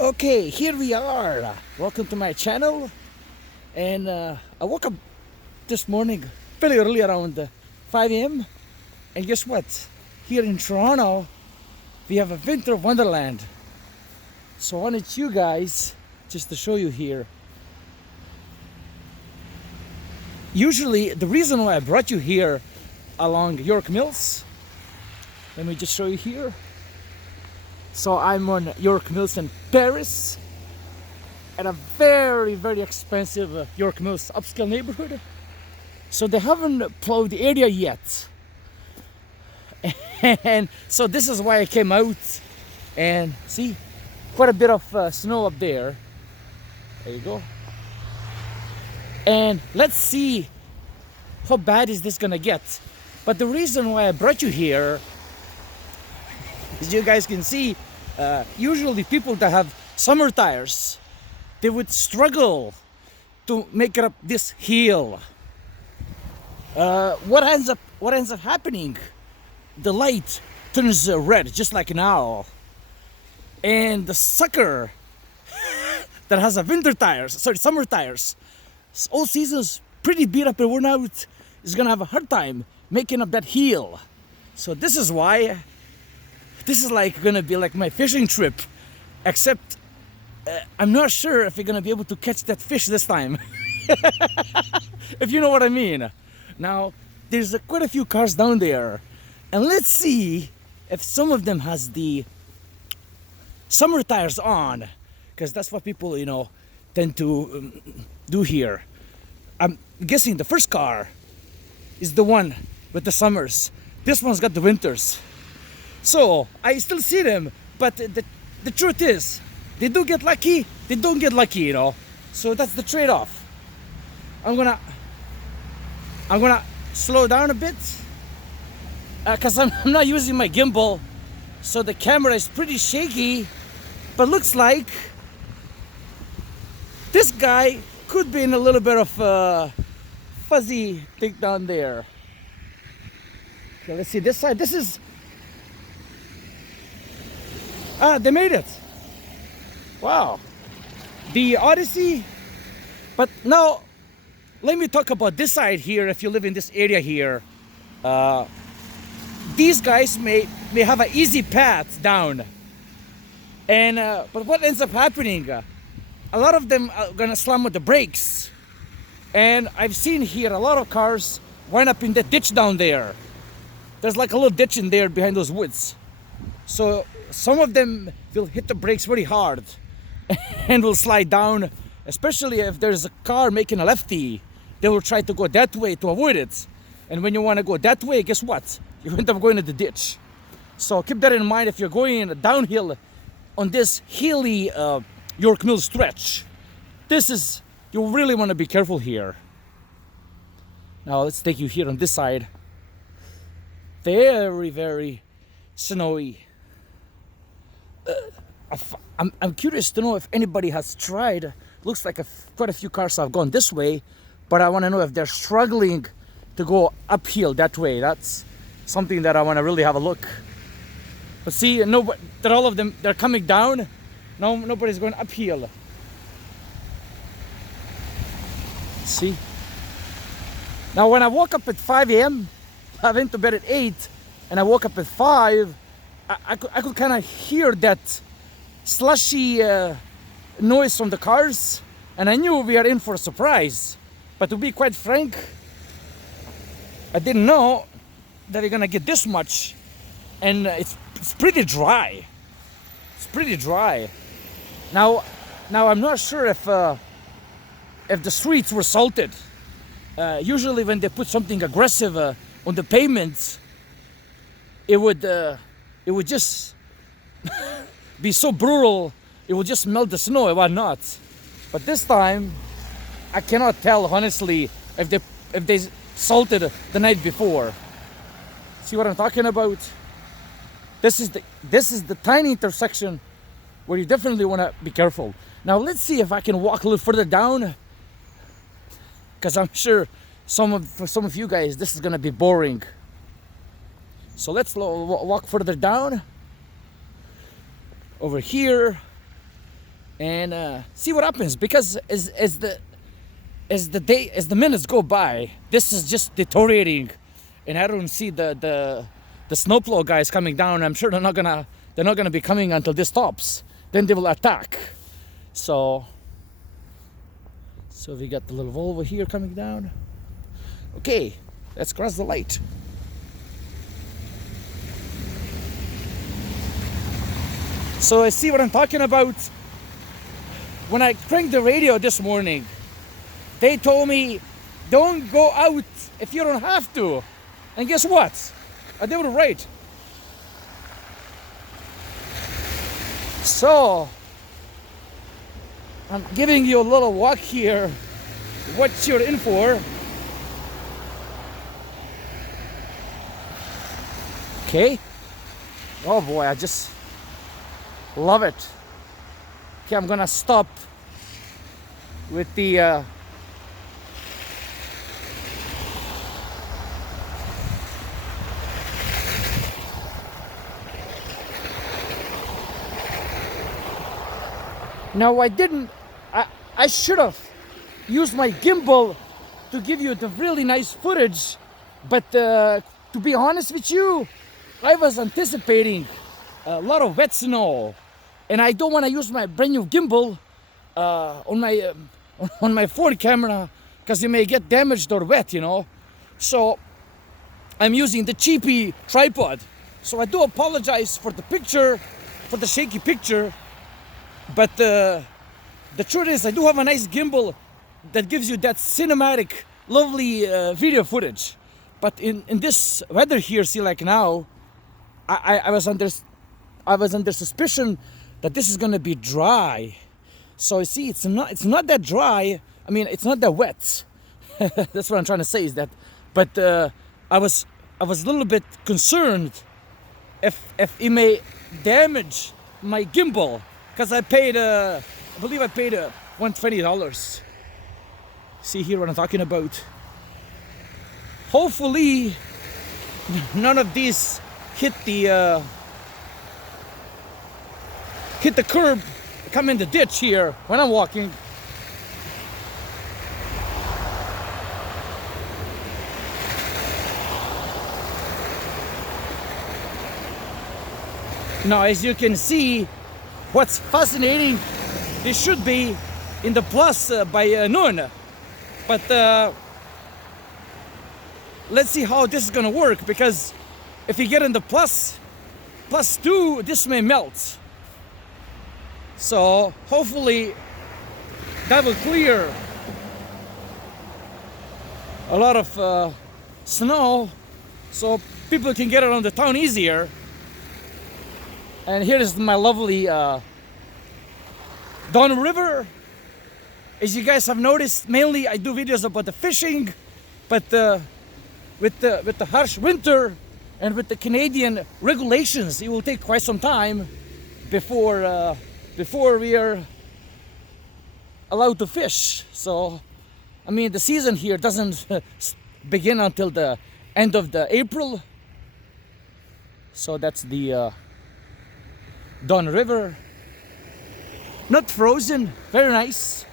Okay, here we are. Welcome to my channel. And I woke up this morning fairly early around 5 a.m. And guess what? Here in Toronto, we have a winter wonderland. So I wanted you guys just to show you here. Usually, the reason why I brought you here along York Mills, let me just show you here. So I'm on York Mills in Paris, at a very, very expensive York Mills upscale neighborhood. So they haven't plowed the area yet. And so this is why I came out and see quite a bit of snow up there. There you go. And let's see how bad is this gonna get. But the reason why I brought you here, as you guys can see, usually people that have summer tires, they would struggle to make it up this hill. What ends up happening? The light turns red, just like now, and the sucker that has a summer tires, all seasons pretty beat up and worn out, is gonna have a hard time making up that hill. So this is why. This is like gonna be like my fishing trip, except I'm not sure if you're gonna be able to catch that fish this time. If you know what I mean. Now, there's quite a few cars down there, and let's see if some of them has the summer tires on, because that's what people, tend to do here. I'm guessing the first car is the one with the summers. This one's got the winters. So I still see them, but the truth is, they do get lucky, they don't get lucky, So that's the trade-off. I'm gonna slow down a bit, because I'm not using my gimbal, so the camera is pretty shaky. But looks like this guy could be in a little bit of fuzzy thing down there. Okay, let's see this side. This is. They made it. Wow. The Odyssey. But now, let me talk about this side here. If you live in this area here, these guys may have an easy path down. And but what ends up happening? A lot of them are gonna slam with the brakes. And I've seen here a lot of cars wind up in the ditch down there. There's like a little ditch in there behind those woods. So some of them will hit the brakes very hard and will slide down, especially if there's a car making a lefty. They will try to go that way to avoid it. And when you want to go that way, guess what? You end up going to the ditch. So keep that in mind if you're going downhill on this hilly York Mills stretch. You really want to be careful here. Now let's take you here on this side. Very, very snowy. I'm curious to know if anybody has tried. Looks like quite a few cars have gone this way, but I want to know if they're struggling to go uphill that way. That's something that I want to really have a look. But see, they're all of them. They're coming down. No, nobody's going uphill. See. Now, when I woke up at 5 a.m., I went to bed at 8, and I woke up at 5. I could kind of hear that slushy noise from the cars, and I knew we are in for a surprise. But to be quite frank, I didn't know that you're gonna get this much, and it's pretty dry. It's pretty dry. Now I'm not sure if the streets were salted. Usually, when they put something aggressive on the pavement, it would just be so brutal, it would just melt the snow and whatnot. But this time, I cannot tell honestly if they salted the night before. See what I'm talking about? This is the tiny intersection where you definitely want to be careful. Now let's see if I can walk a little further down, because I'm sure for some of you guys this is gonna be boring. So let's walk further down over here. and see what happens. Because as the minutes go by, this is just deteriorating, and I don't see the snowplow guys coming down. I'm sure they're not gonna be coming until this stops. Then they will attack. So we got the little Volvo here coming down. Okay, let's cross the light. So I see what I'm talking about. When I cranked the radio this morning, they told me, don't go out if you don't have to. And guess what? They were right. So I'm giving you a little walk here, what you're in for. Okay. Oh boy, I just love it. Okay, I'm gonna stop with the now I should have used my gimbal to give you the really nice footage, but to be honest with you, I was anticipating a lot of wet snow, and I don't want to use my brand new gimbal on my phone camera because it may get damaged or wet, you know. So I'm using the cheapy tripod. So I do apologize for the picture, for the shaky picture, but the truth is I do have a nice gimbal that gives you that cinematic, lovely video footage. But in this weather here, see, like now, I was under suspicion that this is gonna be dry. So you see, it's not that dry. I mean, it's not that wet. That's what I'm trying to say is that. But I was a little bit concerned if it may damage my gimbal, because I paid I believe I paid $120. See here what I'm talking about. Hopefully none of these hit the curb, come in the ditch here when I'm walking. Now, as you can see, what's fascinating, this should be in the plus by noon, but let's see how this is gonna work, because if you get in the plus 2, this may melt. So hopefully that will clear a lot of snow so people can get around the town easier. And here is my lovely Don River. As you guys have noticed, mainly I do videos about the fishing, but with the harsh winter and with the Canadian regulations, it will take quite some time before we are allowed to fish. So, I mean, the season here doesn't begin until the end of the April. So that's the Don River. Not frozen, very nice.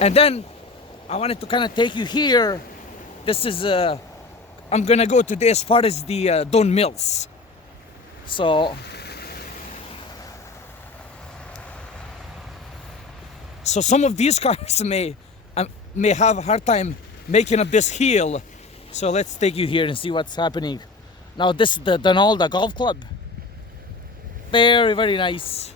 And then I wanted to kind of take you here. This is I'm gonna go today as far as the Don Mills. So some of these cars may have a hard time making up this hill. So let's take you here and see what's happening. Now this is the Donalda Golf Club. Very, very nice.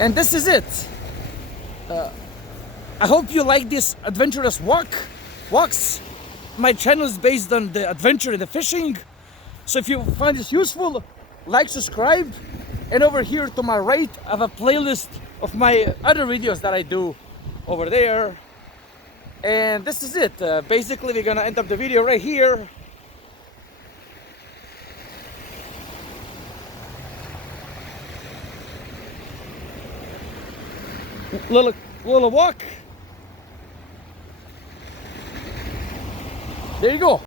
And this is it. I hope you like this adventurous walks. My channel is based on the adventure and the fishing. So if you find this useful, like, subscribe. And over here to my right, I have a playlist of my other videos that I do over there. And this is it. Basically, we're gonna end up the video right here. Little walk. There you go.